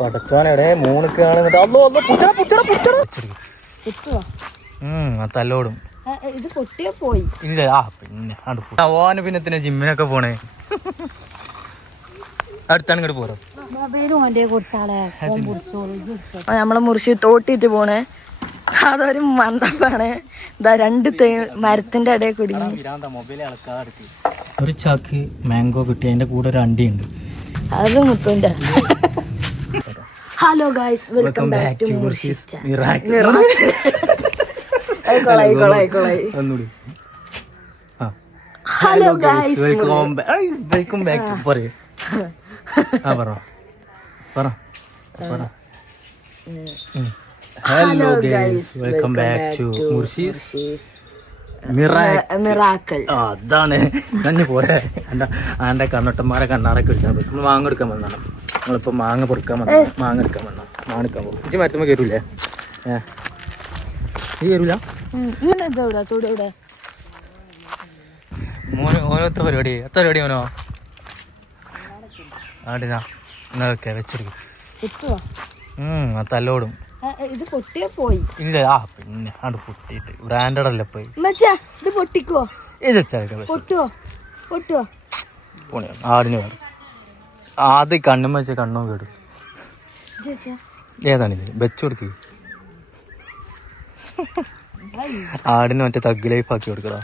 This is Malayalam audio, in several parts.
പടച്ചോനെവിടെ മൂണൊക്കെ തല്ലോടും ഇത് പൊട്ടിയാ പോയി. ഇല്ല പിന്നെ ഓന് പിന്നെ ജിമ്മിനൊക്കെ പോണേ. അടുത്താണ് ഇങ്ങോട്ട് പോരോ. നമ്മളെ മുറിച്ച് തോട്ടിട്ട് പോണേ. അതൊരു മന്ദപ്പാണ്. ഇതാ രണ്ട് മരത്തിന്റെ ഇടയിൽ കുടുങ്ങി. ഒരു ചാക്ക് മാംഗോ കിട്ടി, അതിന്റെ കൂടെ ഒരു അണ്ടിയുണ്ട്. അത് മുത്തുന്റെ. Hello guys, welcome back to hello guys, welcome back. പറയൂ. Hello guys, welcome back to Murshi's miracle. അതാണ് തന്നെ പോരെ. ആന്റെ കണ്ണോട്ടന്മാരെ കണ്ണാറൊക്കെ എടുക്കാൻ പറ്റും. മാങ്ങ എടുക്കാൻ വന്നാണ്. നമ്മളിപ്പോ മാങ്ങ പൊറുക്കാൻ വന്ന മാങ്ങ എടുക്കാൻ വന്ന മാങ്ങ എടുക്കാൻ പോകും. ഇജ്ജ് മരത്തുമ്പോ കയറൂലേ? നീ കയറൂല? ഓനോത്ത പരിപാടി എത്ര പരിപാടി മോനോ? ആടിനാ എന്നൊക്കെ വെച്ചിരിക്കും. തല്ലോടും. ഇത് പൊട്ടിയാ പോയി. ഇല്ല പിന്നെ ആണ് പൊട്ടിയിട്ട് ബ്രാൻഡഡ് അല്ല പോയി. ഇത് പൊട്ടിക്കോ? പൊട്ടുവോ? ആടിന് വേണം. ആദ്യം കണ്ണും വെച്ച കണ്ണും കേടും. ഏതാണിത്? വെച്ചു കൊടുക്ക്. ആടിന് മറ്റേ തഗ് ലൈഫ് ആക്കി കൊടുക്കടാ.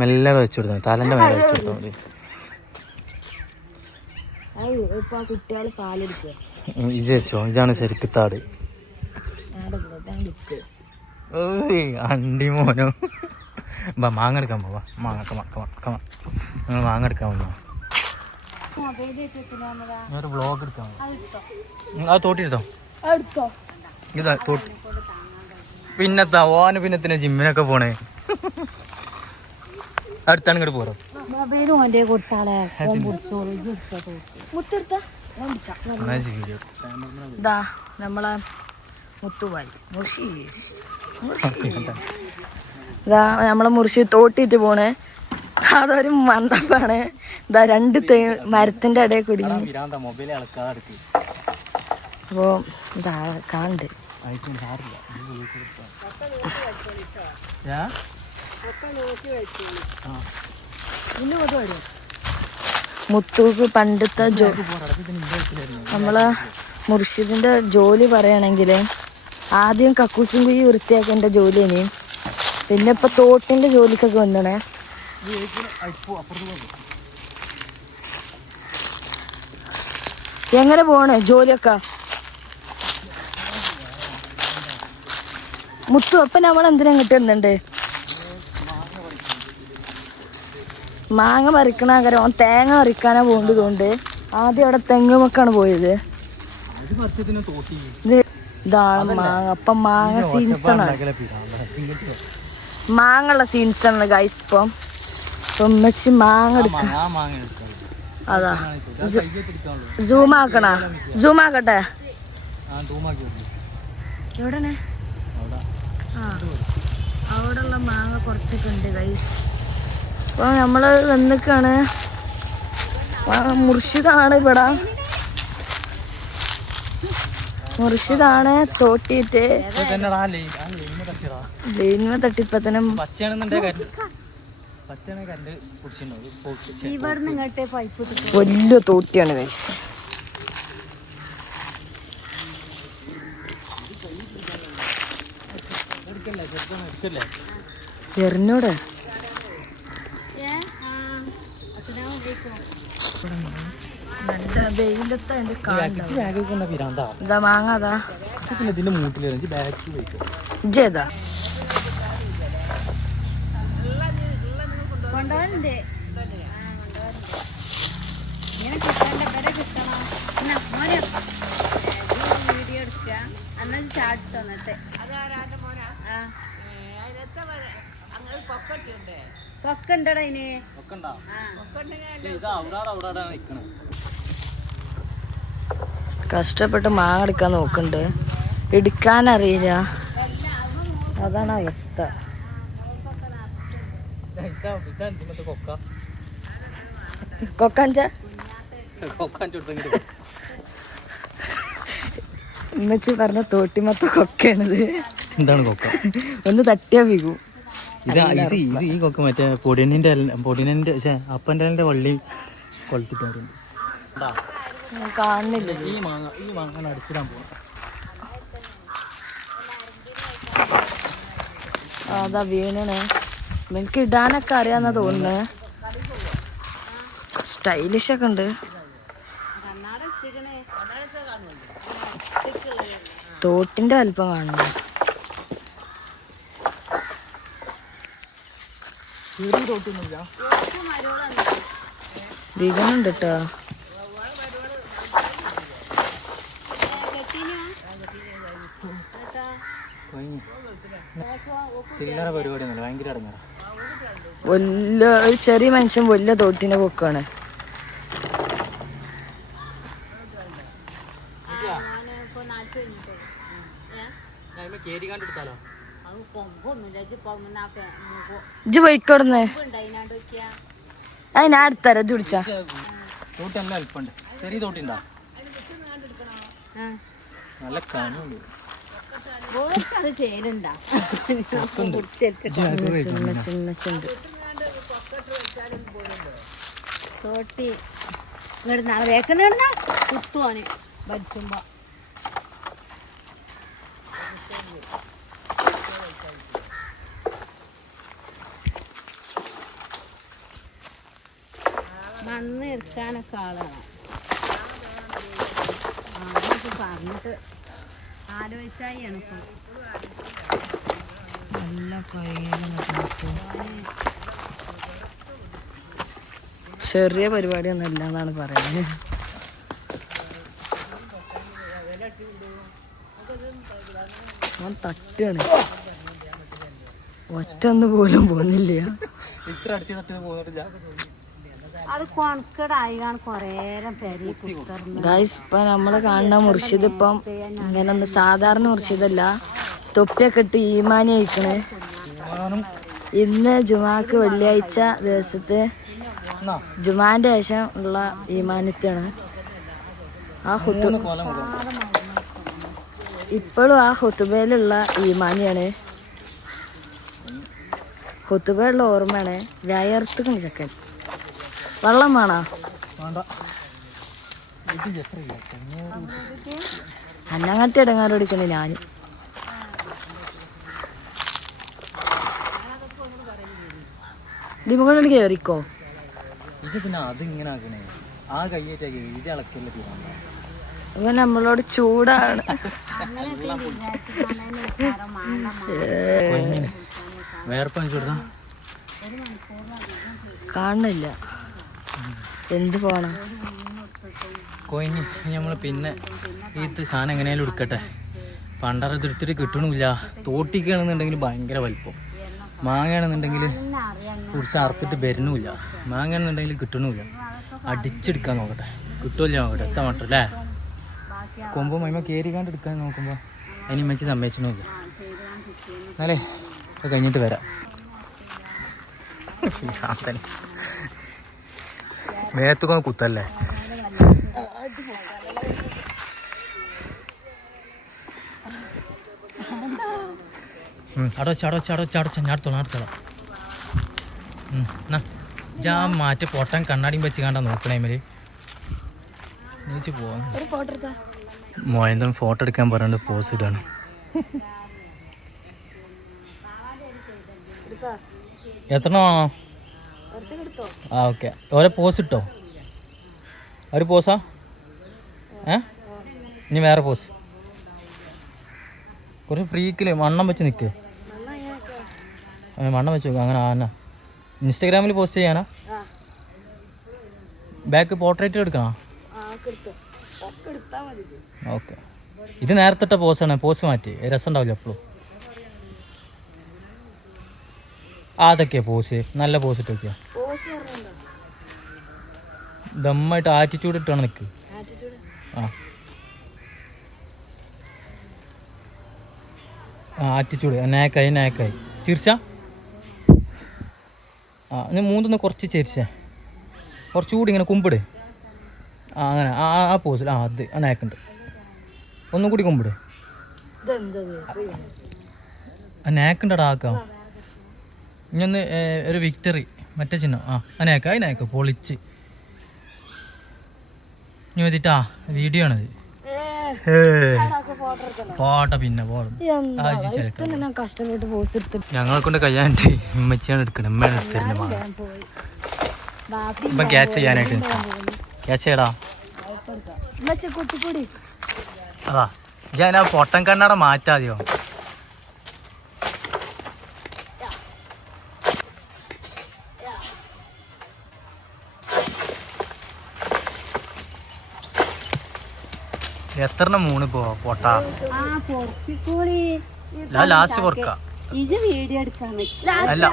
മെല്ലെ വെച്ചു കൊടുത്താൽ തലന്റെ മേലെ വെച്ചു കൊടുത്താൽ മതി. ഇത് വെച്ചോ, ഇതാണ് ശരിക്കും താട്. അണ്ടി മോനോ. മാങ്ങ എടുക്കാൻ പോവാ. മാങ്ങ എടുക്കാൻ വന്നോ? ഞാനൊരു വ്ളോഗ് എടുക്കാൻ. അത് തോട്ടിയെടുത്തോ? ഇതാ തോട്ടി. പിന്നെത്താ ഓന് പിന്നെ ജിമ്മിനൊക്കെ പോണേ. അടുത്താണ് ഇങ്ങോട്ട് പോരോ. നമ്മളെ മുത്തുവായി ഇതാ നമ്മളെ മുറിച്ച് തോട്ടിട്ട് പോണേ. അതൊരു മന്ദപ്പാണ്. ഇതാ രണ്ട് മരത്തിന്റെ ഇടയിൽ കുടുങ്ങി. അപ്പോ ഇതാ കാണ്ട് മുത്തൂക്ക് പണ്ടത്തെ നമ്മളെ മുർഷിദിന്റെ ജോലി പറയണെങ്കിൽ ആദ്യം കക്കൂസും കുഴി വൃത്തിയാക്കേണ്ട ജോലി ഇനിയും പിന്നെ ഇപ്പൊ തോട്ടിന്റെ ജോലിക്കൊക്കെ വന്നണേ. എങ്ങനെ പോണ് ജോലിയൊക്കെ? മുത്തു അപ്പൊ നമ്മളെന്തിനാ ഇങ്ങോട്ട് വന്നിണ്ട്? മാങ്ങ പറിക്കണ കരം തേങ്ങ പറിക്കാനാ പോകേണ്ടതുകൊണ്ട് ആദ്യം അവിടെ തെങ്ങുമൊക്കെയാണ് പോയത്. ഇതാണ് മാങ്ങ. അപ്പൊ മാങ്ങ സീസണാണ്. മാങ്ങുള്ള സീസണാണ് ഗൈസ്. ഇപ്പം ഉമ്മച്ചി മാങ്ങ എടുക്കാം. അതാ സൂമാക്കട്ടെ. എവിടെയാണ്? അവിടെയുള്ള മാങ്ങ കുറച്ചൊക്കെ ഉണ്ട് ഗൈസ്. അപ്പൊ നമ്മള് വന്നിക്കാണ്. മുർഷിദാണ് ഇവിടെ. മുർഷിദാണ് തോട്ടിയിട്ട് ലൈൻമ തട്ടിപ്പത്തനും വലിയ തോട്ടിയാണ് ഗൈസ്. എറിഞ്ഞൂടെ? ഇതാ മാങ്ങ. അതാ ഇജേതാ? കഷ്ടപ്പെട്ട് മാങ്ങ എടുക്കാൻ നോക്കുന്നുണ്ട്. എടുക്കാനറിയില്ല. അതാണ് അവസ്ഥ. കൊക്കാഞ്ച എന്നുവെച്ച് പറഞ്ഞ തോട്ടിമത്ത കൊക്കയാണിത്. എന്താണ് കൊക്ക? ഒന്ന് തട്ടിയാ വീകും. ഇത് ഈ കൊക്ക മറ്റേ പൊടിയനിന്റെ അപ്പൻ്റെ വള്ളി കൊളുത്തിട്ടുണ്ട്. കാണുന്നില്ല. ഈ മാങ്ങ അടിച്ചിടാൻ പോകും. അതാ വീണേ. എനിക്ക് ഇടാനൊക്കെ അറിയാന്നാ തോന്നുന്നത്. സ്റ്റൈലിഷ് ഒക്കെ ഉണ്ട്. തോട്ടിന്റെ വലിപ്പം കാണുന്നു. വീഗനുണ്ട് കേട്ടോ. ചില്ലറ പരിപാടിയൊന്നുമില്ല, ഭയങ്കര അടങ്ങാറ. ഒരു ചെറിയ മനുഷ്യൻ വലിയ തോട്ടിന്റെ പൊക്കാണ്. ഇജ്ജ് പോയിക്കോടുന്നേ. ഞാൻ അടുത്തരാ. ഇജ്ജ് പിടിച്ചാ. തോട്ടല്ല അല്പണ്ട്. ചെറിയ തോട്ടിണ്ടാ? നല്ല കനുണ്ട്. തോട്ടി ഇങ്ങോട്ട് വേക്കുന്ന കുത്തുവാന് വലിച്ചുമ്പോ. മണ്ണ് എടുക്കാനൊക്കെ ആളാണ്. പറഞ്ഞിട്ട് ആലോചിച്ചാണ് ഇപ്പൊ. നല്ല ചെറിയ പരിപാടിയൊന്നും എന്നാണ് പറയുന്നത്. ഞാൻ തട്ടാണ്. ഒറ്റൊന്നു പോലും പോകുന്നില്ല. അത് കൊണക്കടായിക്കാണ് കൊറേരം പെരി കുത്തർന്ന്. ഗൈസ്, ഇപ്പൊ നമ്മള് കാണുന്ന മുർഷിദ് ഇപ്പം ഇങ്ങനെ ഒന്ന് സാധാരണ മുർഷിദല്ല, തൊപ്പിയൊക്കെ ഇട്ട് ഈമാനി അയക്കണേ. ഇന്ന് ജുമാക്ക് വെള്ളിയാഴ്ച ദിവസത്തെ ജുമാന്റെ ശേഷം ഉള്ള ഈമാനത്താണ്. ഇപ്പോഴും ആ ഹുത്തുബയിലുള്ള ഈമാനിയാണ്. ഹുത്തുബയുള്ള ഓർമ്മയാണ്. വയർത്തുക്കണ ചക്കൻ. വെള്ളം വേണോ? അന്നങ്ങട്ടി ഇടങ്ങാറടിക്കണേ ഞാൻ. ദിമുകളിൽ കയറിക്കോ. ഇവൻ നമ്മളോട് ചൂടാണ്. കാണുന്നില്ല. എന്ത് പോണം കൊയിഞ്ഞ് നമ്മൾ പിന്നെ ഇത് സാധനം എങ്ങനെയാലും എടുക്കട്ടെ. പണ്ടറ എടുത്തിട്ട് കിട്ടണില്ല. തോട്ടിക്കാണെന്നുണ്ടെങ്കിൽ ഭയങ്കര വലിപ്പം. മാങ്ങയാണെന്നുണ്ടെങ്കിൽ കുറച്ച് അറുത്തിട്ട് വരുന്നുമില്ല. മാങ്ങയാണെന്നുണ്ടെങ്കിൽ കിട്ടണമില്ല. അടിച്ചെടുക്കാൻ നോക്കട്ടെ. കിട്ടുമില്ല നോക്കട്ടെ. എത്താൻ മാത്രം അല്ലേ? കൊമ്പ് മൈമ കയറിക്കാണ്ട് എടുക്കാൻ നോക്കുമ്പോൾ അതിന് മെച്ച് സമ്മതിച്ചൊന്നുമില്ല. എന്നാലേ അത് കഴിഞ്ഞിട്ട് വരാം. മേത്തൊക്കെ കുത്തല്ലേ? അടവച്ച ഞാൻ അടുത്തോളാം. ജാ മാറ്റി പൊട്ടാൻ കണ്ണാടിയും വെച്ച് കണ്ടാ നോക്കണേമേല് നീച്ച് പോവാ. മോയന്തം ഫോട്ടോ എടുക്കാൻ പറഞ്ഞിട്ട് പോസ് ഇടാണ്. എത്രണ്ണോ? ആ ഓക്കെ. ഓരോ പോസ് ഇട്ടോ. ഒരു പോസാ? ഇനി വേറെ പോസ്. കുറച്ച് ഫ്രീക്കില് വണ്ണം വെച്ച് നിൽക്ക്. വണ്ണം വെച്ച് നോക്കുക. അങ്ങനെ ആന ഇൻസ്റ്റാഗ്രാമിൽ പോസ്റ്റ് ചെയ്യാനാ? ബാക്ക് പോർട്രേറ്റ് എടുക്കണോ? ഓക്കെ. ഇത് നേരത്തെ പോസാണ്. പോസ് മാറ്റി രസം ഉണ്ടാവില്ല എപ്പോഴും. അതൊക്കെയാ പോസ്. നല്ല പോസ് ഇട്ട് വയ്ക്കുക. ദമ്മായിട്ട് ആറ്റിറ്റ്യൂഡ് ഇട്ടാണ് നിൽക്ക്. ആറ്റിറ്റ്യൂഡ് നേക്കായി ചിരിച്ച. നീ മൂന്നൊന്ന് കുറച്ച് ചിരിച്ചേ. കുറച്ചുകൂടി ഇങ്ങനെ കുമ്പിട്. അങ്ങനെ ആ പോസിൽ അത് നേക്കുണ്ട്. ഒന്നും കൂടി കൊമ്പിട് നേക്കുണ്ടടാ ആക്കാം ഇനി ഒന്ന് ഒരു വിക്ടറി മറ്റേ ചിഹ്നം അതിനേക്ക പൊളിച്ച് ഇനി മതിട്ടാ വീഡിയോ ആണത് പോട്ടെ പിന്നെ ഞങ്ങളെ കൊണ്ട് കഴിയാണ്ട് ഉമ്മച്ചിയാണ് എടുക്കണം ഉമ്മയാണ് എടുത്തിരുന്നത് ഇപ്പം ക്യാച്ച് ചെയ്യാനായിട്ട് ക്യാച്ച് ചെയ്യടാ അതാ ഞാൻ ആ പൊട്ടൻ കണ്ണട മാറ്റാതെയോ എത്ര മൂന്ന് പൊട്ടാ ലാസ്റ്റ് പൊറക്ക അല്ല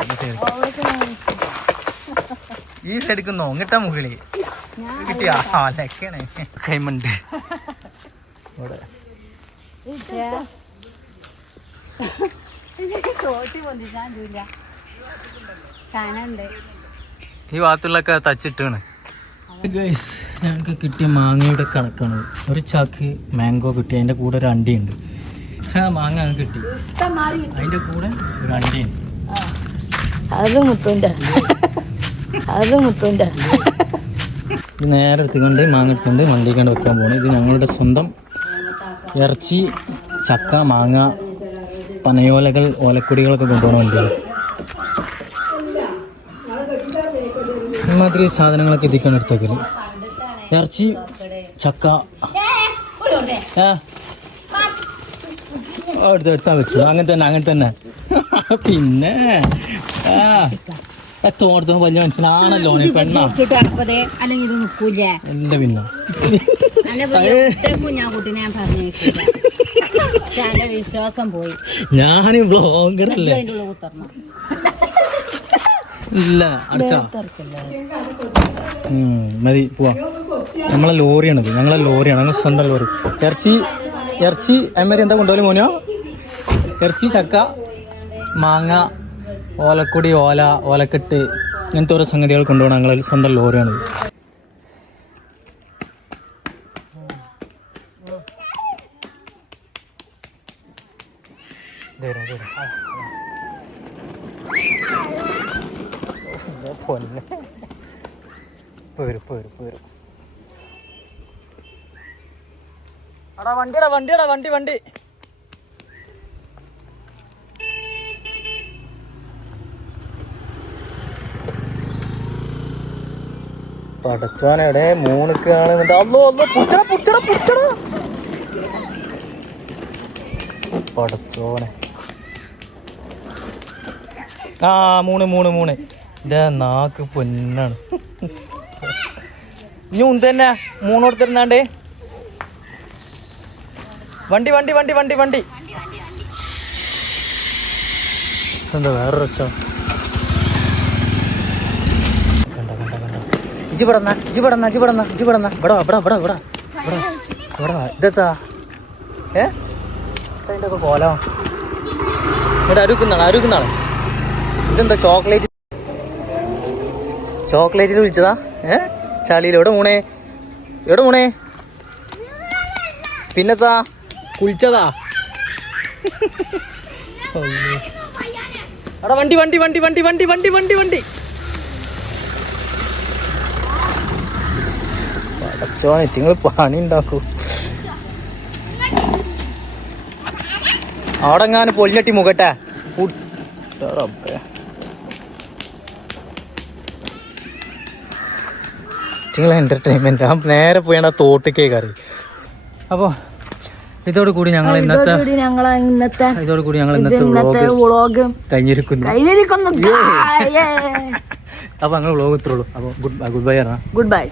ഈ സൈഡിക്കുന്നോ ഇങ്ങിട്ട മുകളിൽ കിട്ടിയാ ലക്കാണ് കൈമുണ്ട് ഇവിടെ ഈ ഭാഗത്തുള്ളൊക്കെ തച്ചിട്ടാണ്. ഞങ്ങൾക്ക് കിട്ടിയ മാങ്ങയുടെ കണക്കാണ്. ഒരു ചാക്ക് മാംഗോ കിട്ടി, അതിൻ്റെ കൂടെ ഒരു അണ്ടിയുണ്ട്. മാങ്ങ അങ്ങ് കിട്ടി, അതിൻ്റെ കൂടെ ഒരു അണ്ടിയുണ്ട്. ഇത് നേരെ എടുത്തുകൊണ്ട് മാങ്ങ എടുത്തുകൊണ്ട് വണ്ടിക്കാണ്ട് വെക്കാൻ പോകണം. ഇത് ഞങ്ങളുടെ സ്വന്തം ഇറച്ചി, ചക്ക, മാങ്ങ, പനയോലകൾ, ഓലക്കൊടികളൊക്കെ കൊണ്ടുപോകണ വണ്ടിയാണ്. ഇമാതിരി സാധനങ്ങളൊക്കെ ഇതിക്കാണ് എടുത്തേക്കല്. ഇറച്ചി, ചക്ക എടുത്താ വെച്ചു. അങ്ങനെ തന്നെ പിന്നെ തോട്ടത്തും വലിയ മനുഷ്യനാണല്ലോ പെണ്ണ. അല്ല പിന്നെ വിശ്വാസം പോയി. ഞാൻ ബ്ലോഗറല്ലേ. ഇല്ല അടച്ചാ മതി പോവാ. നമ്മളെ ലോറിയാണത്, ഞങ്ങളെ സ്വന്തം ലോറി. ഇറച്ചി അമ്മേരി എന്താ കൊണ്ടുപോലും മോനോ? ഇറച്ചി, ചക്ക, മാങ്ങ, ഓലക്കൊടി, ഓലക്കെട്ട്, ഇങ്ങനത്തെ ഓരോ സംഗതികൾ കൊണ്ടുപോകണം ഞങ്ങളെ സ്വന്തം ലോറിയാണത്. വണ്ടി പടച്ചോനെവിടെ മൂണക്ക് കാണുന്നുണ്ട്. പടച്ചോനെ മൂണ് ഇതാ നാക്ക് പൊന്നാണ്. ഇനി ഉന്തന്നെ മൂന്നോടത്തിരുന്നാണ്ട് വണ്ടി എന്താ വേറെ രക്ഷ. ഇതെത്താ അതിൻ്റെ ഒക്കെ കോലോ ഇവിടെ അരുക്കുന്നാണ്. ഇതെന്താ ചോക്ലേറ്റിൽ വിളിച്ചതാ? ചളിയിൽ എവിടെ മൂണേ പിന്നെത്താ കുളിച്ചതാ? അവിടെ വണ്ടി പടച്ചോനെ നിങ്ങൾ പണി ഉണ്ടാക്കൂ. അവിടെ എങ്ങാനും പൊളിഞ്ഞട്ടി മുഖട്ടെ. നിങ്ങൾ എന്റർടൈൻമെന്റ് നേരെ പോയാണ് തോട്ടിക്കേ കയറി. അപ്പോൾ ഇതോടുകൂടി ഞങ്ങൾ ഇന്നത്തെ വ്ളോഗ് കഴിഞ്ഞിരിക്കുന്നു. അപ്പൊ ഞങ്ങൾ വ്ളോഗ് ഇത്രയുള്ളൂ. അപ്പോൾ ഗുഡ് ബൈ.